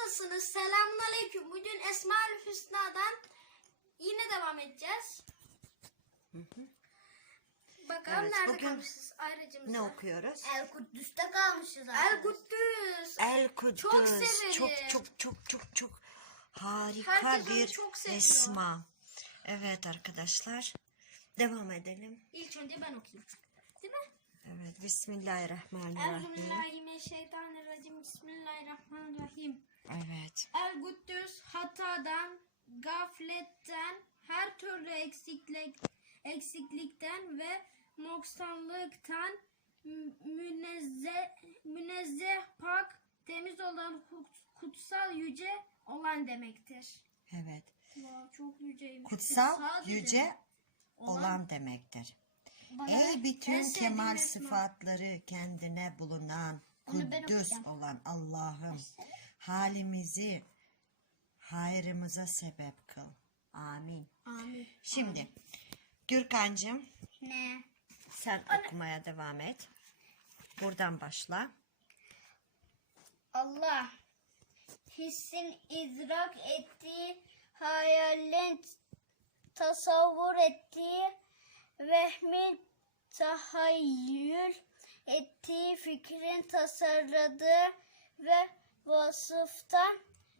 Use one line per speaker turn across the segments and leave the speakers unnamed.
mısınız? Selamünaleyküm. Bugün Esmaül Hüsna'dan yine devam edeceğiz. Bakalım
Evet,
nerede
bugün
kalmışız ayrıcımızda.
Ne okuyoruz?
El Kuddüs'te kalmışız abi.
El Kuddüs.
El Kuddüs.
Çok severim.
Çok harika
Herkes onu
bir
çok seviyor.
esma. Evet arkadaşlar. Devam edelim.
İlk önce ben okuyayım. Değil mi?
Evet. Bismillahirrahmanirrahim.
Euzubillahimineşşeytanirracim. Bismillahirrahmanirrahim.
Evet.
El Kuddüs hatadan, gafletten, her türlü eksiklikten ve noksanlıktan münezzeh, pak, temiz olan, kutsal, yüce olan demektir.
Evet.
Wow, çok yüceymiş.
Kutsal,
Sadece
yüce olan demektir.
Bana
Ey
en
bütün
sevdiğim
kemal
esma.
sıfatları kendine bulunan
Onu ben
Kuddüs
okuyacağım.
olan Allah'ım halimizi hayrımıza sebep kıl. Amin.
Amin.
Şimdi Gürkan'cığım
Ne?
sen okumaya devam et. Buradan başla.
Allah hissin idrak ettiği, hayalin tasavvur ettiği, vehmin tahayyül ettiği, fikrin tasarladığı ve vasıftan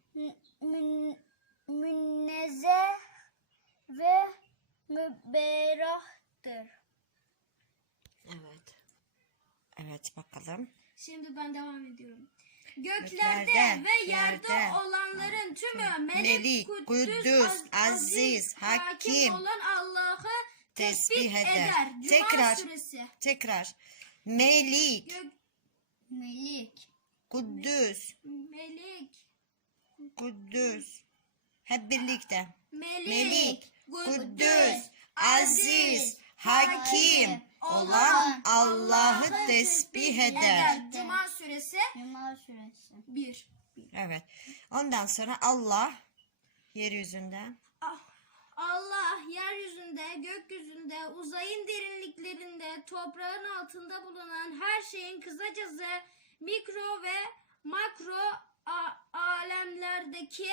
münezzeh ve müberrahtır.
Evet. Evet bakalım.
Şimdi ben devam ediyorum.
Göklerde
Göklerde ve yerde
yerde
olanların tümü
Melik, Kuddüs, Aziz, Hakim
olan Allah'ı
tesbih eder.
eder. Cuma
Tekrar.
suresi.
Tekrar. Melik,
Melik,
Kuddüs,
Melik,
Kuddüs. Hep birlikte.
Melik,
Kuddüs, Aziz, Hakim olan Allah'ı tesbih eder.
Cuma suresi
Cuma suresi.
1.
Evet. Ondan sonra Allah yeryüzünde
Allah yeryüzünde, gökyüzünde, uzayın derinliklerinde, toprağın altında bulunan her şeyin kısacası mikro ve makro alemlerdeki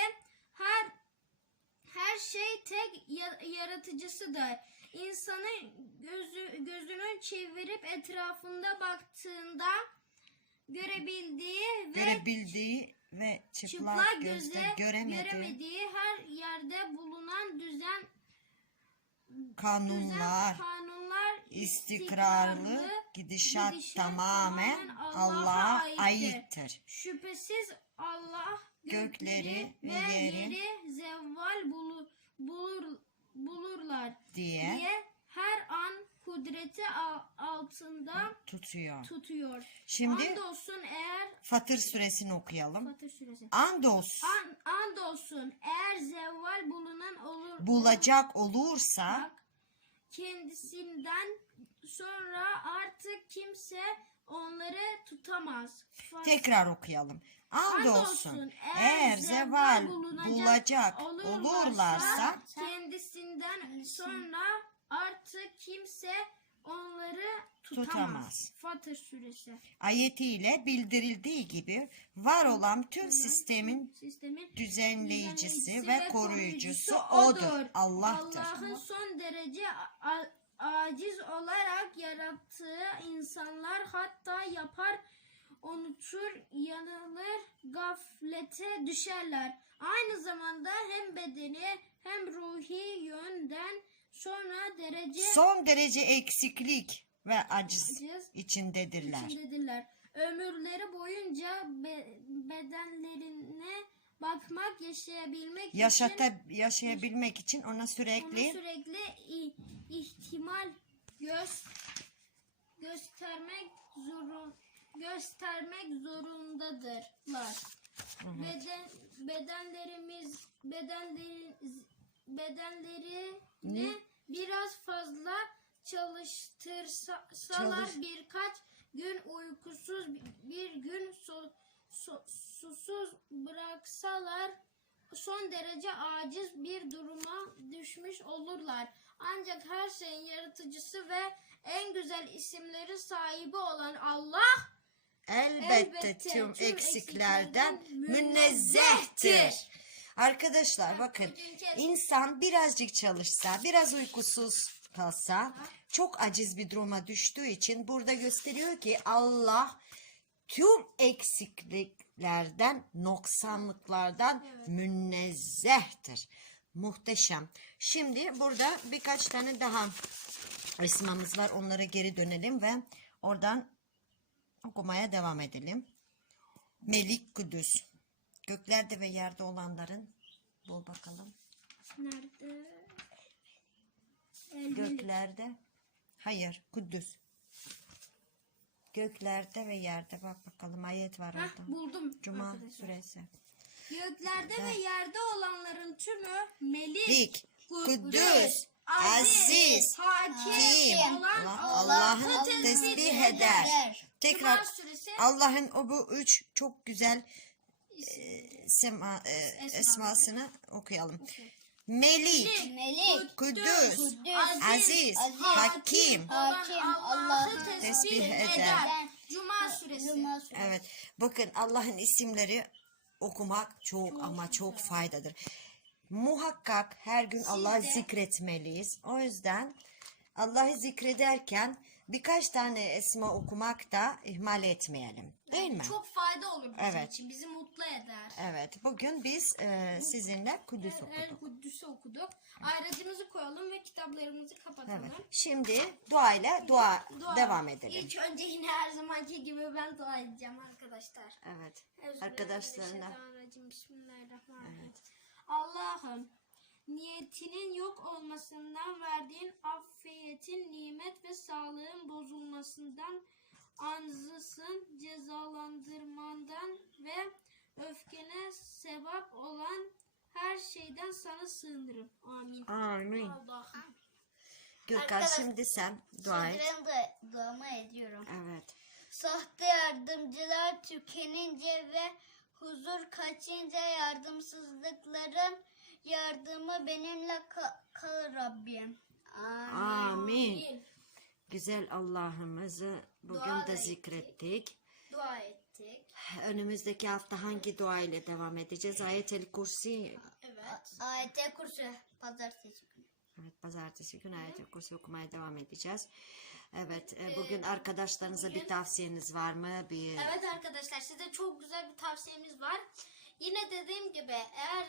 her şey tek yaratıcısıdır. İnsanın gözünün çevirip etrafında baktığında görebildiği
ve
çıplak
gözle
gözle
göremediği
göremediği her yerde bulunan düzen
kanunlar, istikrarlı gidişat tamamen Allah'a aittir.
Şüphesiz Allah
Gökleri ve yeri
zevval bulurlar
diye
her an kudreti altında tutuyor.
Şimdi
Andolsun eğer
Fatır suresini okuyalım.
Fatır suresi.
Andolsun
Andolsun eğer zevval
bulacak olursa
kendisinden sonra artık kimse onları tutamaz.
tekrar okuyalım. Andolsun eğer zeval bulacak olurlarsa
kendisinden sonra artık kimse onları tutamaz.
Tutamaz.
Fatır suresi.
ayetiyle bildirildiği gibi var olan tüm sistemin düzenleyicisi ve koruyucusu odur. Allah'tır.
Allah'ın son derece aciz olarak yarattığı insanlar hatta yapar, unutur, yanılır, gaflete düşerler. Aynı zamanda hem bedeni hem ruhi yönden son derece eksiklik ve aciz içindedirler. Ömürleri boyunca bedenlerine bakmak, yaşayabilmek için ona sürekli ihtimal göstermek zorundadırlar. Bedenlerini biraz fazla çalıştırsalar, birkaç gün uykusuz, bir gün susuz bıraksalar son derece aciz bir duruma düşmüş olurlar. Ancak her şeyin yaratıcısı ve en güzel isimleri sahibi olan Allah
elbette tüm eksiklerden münezzehtir. Arkadaşlar bakın, insan birazcık çalışsa, biraz uykusuz kalsa çok aciz bir duruma düştüğü için burada gösteriyor ki Allah tüm eksikliklerden, noksanlıklardan münezzehtir. Muhteşem. Şimdi burada birkaç tane daha esmamız var. Onlara geri dönelim ve oradan okumaya devam edelim. Melik, Kudüs. Göklerde ve yerde olanların, bul bakalım.
Nerede?
Göklerde. Hayır, Kudüs. Göklerde ve yerde, bak bakalım, ayet var orada.
Buldum.
Cuma
arkadaşlar.
suresi.
Göklerde ve yerde olanların tümü melik,
Lik, Kudüs, aziz,
hakim olan
Allah'ın tesbih eder. Tekrar
Cuma suresi
Allah'ın bu üç çok güzel esmasını okuyalım. Melik,
Melik,
Kudüs,
Kudüs,
aziz, hakim.
Allah'ı tesbih
tesbih
eder.
eder.
Cuma suresi.
Cuma suresi.
Evet. Bakın, Allah'ın isimleri okumak çok ama çok faydadır. Muhakkak her gün Allah'ı zikretmeliyiz. O yüzden Allah'ı zikrederken birkaç tane esma okumak da ihmal etmeyelim. Değil mi?
Çok fayda olur bizim
Evet.
için. Bizi mutlu eder.
Evet. Bugün biz sizinle Kudüs
El
okuduk.
Kuddüs'ü okuduk. Ayracımızı koyalım ve kitaplarımızı kapatalım.
Evet. Şimdi dua devam edelim.
İlk önce yine her zamanki gibi ben dua edeceğim arkadaşlar.
Evet. Arkadaşlarına.
Euzubillahimineşşeytanirracim. Bismillahirrahmanirrahim. Allah'ım, niyetinin yok olmasından, verdiğin afiyetin, nimet ve sağlığın bozulmasından, ansızın cezalandırmandan ve öfkene sebep olan her şeyden sana sığınırım. Amin.
Amin.
Allah'ım.
Gürkan,
Arkadaş-
şimdi sen dua et.
Ben de duamı ediyorum.
Evet.
Sahte yardımcılar tükenince ve huzur kaçınca yardımsızlıkların yardımı benimle kal Rabbim. Amin.
Amin. Güzel Allah'ımızı bugün
Dua da
de
ettik.
zikrettik.
Dua ettik.
Önümüzdeki hafta hangi dua ile devam edeceğiz? Ayet-el Kursi.
Evet.
Ayet-i Kursi pazartesi günü.
Evet, pazartesi günü Ayet-el Kursi okumaya devam edeceğiz. Evet, bugün arkadaşlarınıza bir tavsiyeniz var mı?
Evet arkadaşlar, size çok güzel bir tavsiyemiz var. Yine dediğim gibi, eğer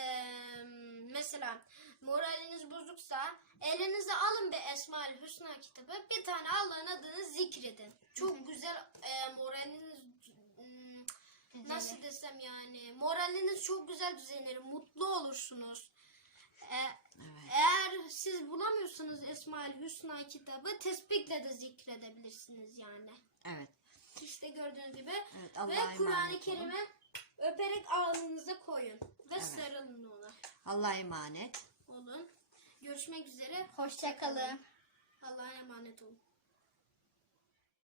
mesela moraliniz bozuksa elinize alın bir Esma-ül Hüsna kitabı, bir tane Allah'ın adını zikredin. Çok güzel moraliniz nasıl desem, yani moraliniz çok güzel düzenir, mutlu olursunuz. Eğer siz bulamıyorsanız Esma-ül Hüsna kitabı, tesbihle de zikredebilirsiniz yani.
Evet.
İşte gördüğünüz gibi.
Evet, Allah'a
Ve
emanet
Kur'an-ı
olun.
Kerim'i öperek ağzınıza koyun. Ve sarılın ona.
Allah'a emanet.
Olun. Görüşmek üzere.
Hoşça kalın.
Allah'a emanet olun.